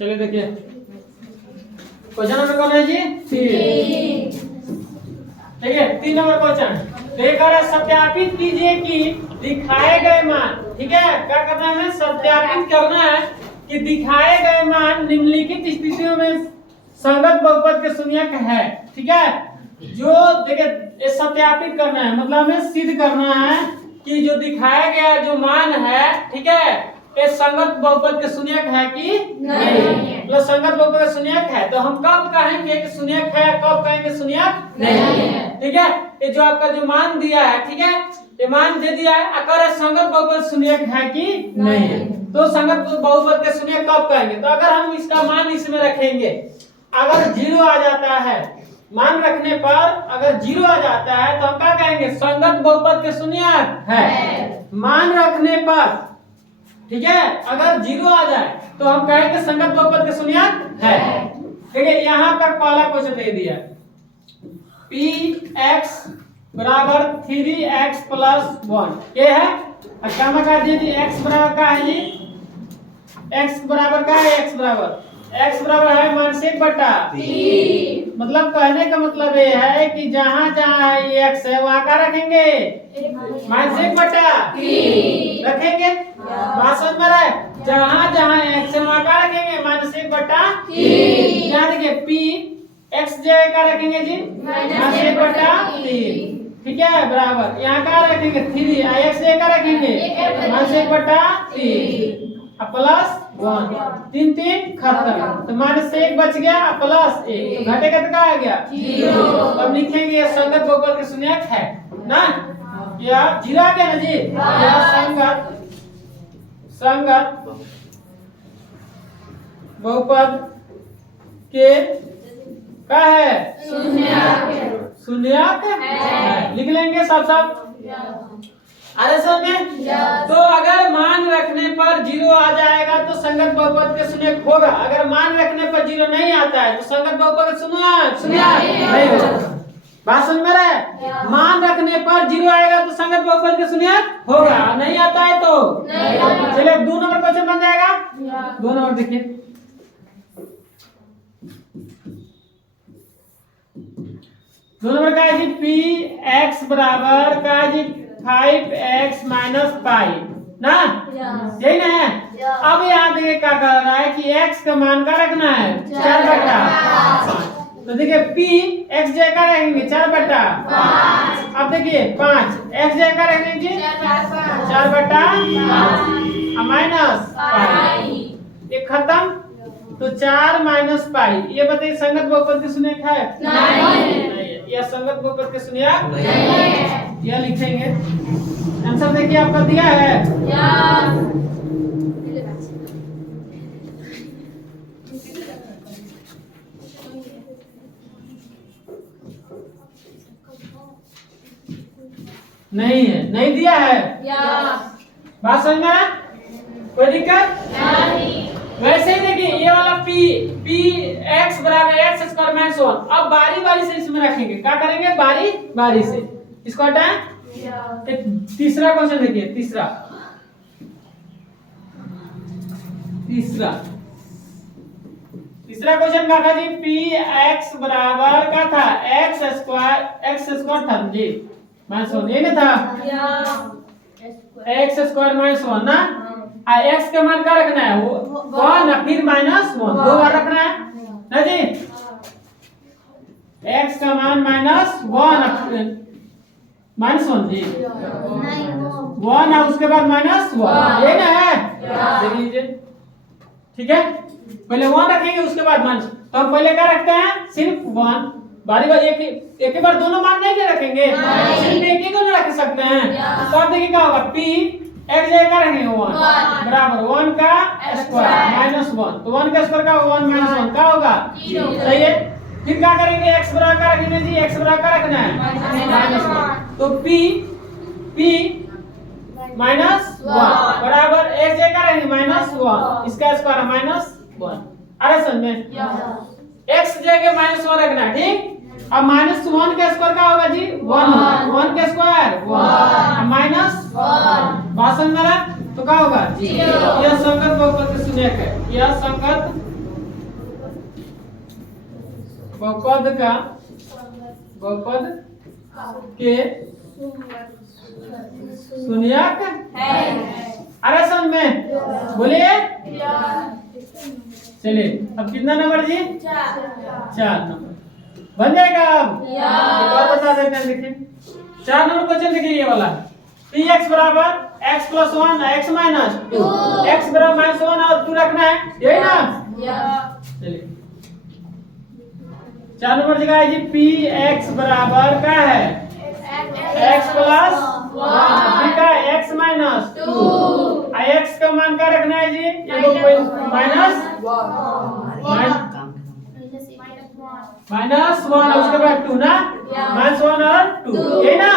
चलिए देखिए question number कौन है जी 3। देखिए 3 नंबर क्वेश्चन लेकर सत्यापित कीजिए कि दिखाए गए मान, ठीक है, क्या करना है हमें सत्यापित करना है कि दिखाए गए मान निम्नलिखित स्थितियों में संगत बहुपद के शून्यक है, ठीक है। जो देखिए सत्यापित करना है मतलब हमें सिद्ध करना है कि जो दिखाया गया जो मान है, ठीक है, ये संगत बहुपद के शून्यक है कि नहीं। मतलब संगत बहुपद का शून्यक है तो हम कब कहेंगे कि शून्यक है, कब कहेंगे शून्यक नहीं है, ठीक है। ये जो आपका जो मान दिया है, ठीक है, ये मान दे दिया है, अगर संगत बहुपद शून्यक है कि नहीं है तो संगत बहुपद के शून्यक कब कहेंगे। तो अगर हम इसका मान इसमें रखेंगे, अगर 0 आ जाता है, मान रखने पर अगर 0 आ जाता है तो हम क्या कहेंगे संगत बहुपद के शून्यक है। मान रखने पर, ठीक है, अगर 0 आ जाए तो हम कहेंगे संगत बहुपद के शून्यक है। ठीक है, यहाँ पर पहला क्वेश्चन दे दिया px बराबर 3x + 1 ये है। क्या मैं कह दिए x बराबर क्या है जी, x बराबर क्या है, x बराबर है -1/3। मतलब कहने का मतलब ये है कि जहाँ जहाँ x है वहाँ क्या रखेंगे -1/3 रखेंगे। बात समझ में रहा है, जहाँ जहाँ x है वहाँ क्या रखेंगे -1/3। यहाँ देखिए p x जगह क्या रखेंगे जी -1/3, ठीक है, बराबर यहाँ क्या रखेंगे 3 x जगह क्या रखेंगे -1/3 प्लस 1 3 3 खत्म तो -1 बच गया +1 तो घटेगा तो क्या आ गया 0। अब लिखेंगे ये संगत बहुपद के शून्यक है ना, या 0 आ गया ना जी। यह संगत बहुपद के क्या है शून्यक है। लिख लेंगे सब अरे समझ। तो अगर मान रखने पर 0 आ जाएगा तो संगत बहुपद के शून्यक होगा, अगर मान रखने पर 0 नहीं आता है तो संगत बहुपद के शून्यक नहीं होगा। बात समझ में रहा है, मान रखने पर 0 आएगा तो संगत बहुपद के शून्यक होगा, नहीं आता है तो चलिए 2 नंबर क्वेश्चन बन जाएगा। 2 नंबर देखिए 2 नंबर का है जी px बराबर का है जी 5x - 5 ना, यही ना है। अब यहाँ देखिए क्या कर रहा है कि x का मान का रखना है 4/5। तो देखिए p x जगह का रखेंगे 4/5। अब देखिए 5 x जगह का रखेंगे जी 4/5 -5 ये खत्म तो 4 - पाई। ये बताइए संगत बहुपद के शून्यक है नहीं। यह संगत बहुपद के शून्यक नहीं है। यह लिखेंगे आंसर देखिए आपका दिया है नहीं है, नहीं दिया है। बात समझ में आया, कोई दिक्कत नहीं। वैसे ही देखिए ये वाला px बराबर x² - 1 अब बारी बारी से इसमें रखेंगे, क्या करेंगे बारी बारी से इसको हटाएं। तीसरा क्वेश्चन देखिए तीसरा क्वेश्चन क्या था जी px बराबर क्या था x² था जी -1 ये ना था x² - 1 ना। x का मान क्या रखना है 1 फिर -1 दो बार रखना है ना जी। x का मान -1 जी 1 है उसके बाद -1 ये ना है। देख लीजिए ठीक है, पहले 1 रखेंगे उसके बाद -, तो हम पहले क्या रखते हैं सिर्फ 1 बारी बारी एक ही बार दोनों मान नहीं रखेंगे, सिर्फ एक ही को रख सकते हैं। तो अब देखिए क्या होगा p x जगह का रखेंगे 1 बराबर 1 का स्क्वायर -1 तो 1 का स्क्वायर का 1 - 1 क्या होगा 0। सही है, फिर क्या करेंगे x बराबर का रखेंगे जी x बराबर का रखना है -1 तो p -1 बराबर x जगह का रखेंगे -1 इसका स्क्वायर -1। अरे समझ में x जगह -1 रखना है, ठीक। अब -1 का स्क्वायर क्या होगा जी 1 का स्क्वायर 1 बात समझ में रहा तो क्या होगा 0। यह संगत बहुपद के शून्यक है, यह संगत बहुपद का बहुपद के शून्यक है। अरे समझ में बोलिए। चलिए अब कितना नंबर जी? 4 नंबर बन जाएगा। अब एक और बता देते हैं, देखिए 4 नंबर क्वेश्चन देखिए ये वाला। पी एक्स बराबर x plus 1 x minus 2 x बराबर माइनस 1 और 2 रखना है, यही ना। चलिए 4 नंबर जगह है जी पी एक्स बराबर क्या है? x प्लस 1 का x माइनस 2 x का मान क्या रखना है जी? ये दो माइनस माइनस 1 उसके बाद 2 ना, माइनस 1 और 2 यही ना।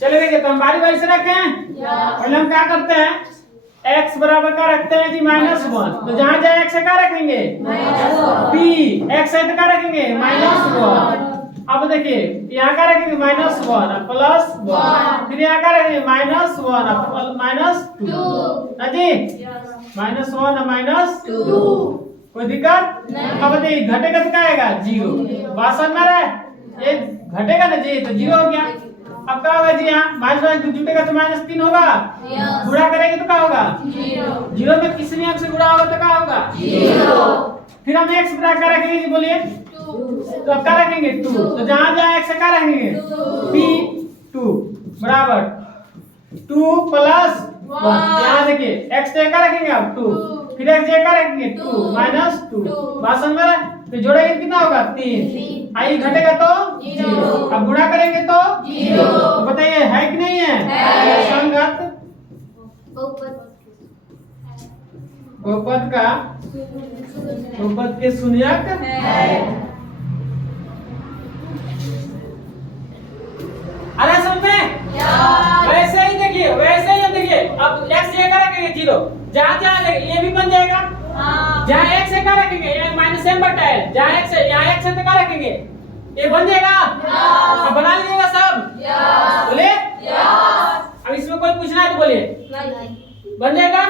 चलिए देखिए तो हम बारी बारी से रखें। पहले हम क्या करते हैं, x बराबर क्या रखते हैं जी? माइनस 1। तो जहां जाए x से क्या रखेंगे? p x है तो क्या रखेंगे? माइनस 1। अब देखिए यहाँ क्या रखेंगे? माइनस 1 प्लस 1, फिर यहाँ क्या रखेंगे? माइनस 1 माइनस 2 ना जी, माइनस 1 माइनस 2। कोई दिक्कत नहीं। अब बताइए घटेगा तो क्या आएगा? 0। बात समझ में आ रहा है? ये घटेगा ना जी तो 0 हो गया। अब क्या होगा जी? यहाँ माइनस जुटेगा तो माइनस 3 होगा, गुणा करेंगे तो क्या होगा? 0 में किसी अंक से गुणा होगा तो क्या होगा? 0। फिर हम x बराबर क्या रखेंगे जी? बोलिए। तो अब क्या रखेंगे? 2। तो जहां जहां x क्या रखेंगे? p 2 बराबर 2 प्लस 1। यहाँ देखिए x से क्या रखेंगे? अब 2, फिर x क्या रखेंगे? 2 माइनस 2। बात समझ में आ रहा है? तो जोड़ेंगे कितना होगा? 3। आई घटेगा तो 0। अब गुणा करेंगे तो 0। तो बताइए है कि नहीं है? संगत बहुपद का बहुपद के शून्यक है। अरे समझ में? वैसे ही देखिए, वैसे ही देखिए। अब x ये क्या रखेंगे? 0। जहाँ जहाँ ये भी बन जाएगा। जहाँ x है क्या रखेंगे? ये माइनस m बटा l। जहाँ x है यहाँ x है तो क्या रखेंगे? ये बन जाएगा। अब बना लीजिएगा सब। बोले। अब इसमें कोई पूछना है तो बोलिए। बन जाएगा।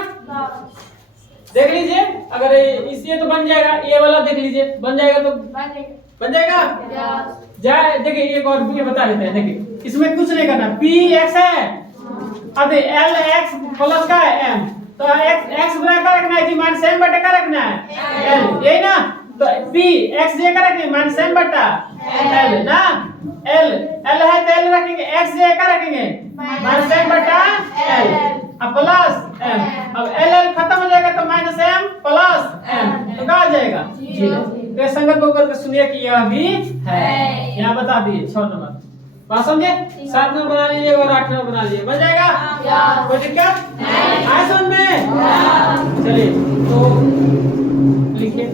देख लीजिए, अगर इसलिए तो बन जाएगा। ये वाला देख लीजिए, बन जाएगा तो बन जाएगा। जाए देखिए एक और भी बता देते हैं। देखिए इसमें कुछ नहीं करना, पी एक्स है, अब एल एक्स प्लस का है एम, तो एक्स बराबर क्या रखना है जी? माइनस एम बटा क्या रखना है? एल, यही ना। तो पी एक्स जे क्या रखेंगे? माइनस एम बटा एल ना। एल एल है तो एल रखेंगे, एक्स जे क्या रखेंगे? माइनस एम बटा एल अब प्लस एम। अब एल एल खत्म हो जाएगा तो माइनस एम प्लस एम, तो क्या आ जाएगा? 0। तो संगत बहुपद का सुनिए कि यह भी है। यहाँ बता दिए 6 नंबर। बात समझे? 7 नंबर बना लीजिए और 8 नंबर बना लीजिए, बन जाएगा। कोई दिक्कत? आए समझ में? चलिए तो लिखिए।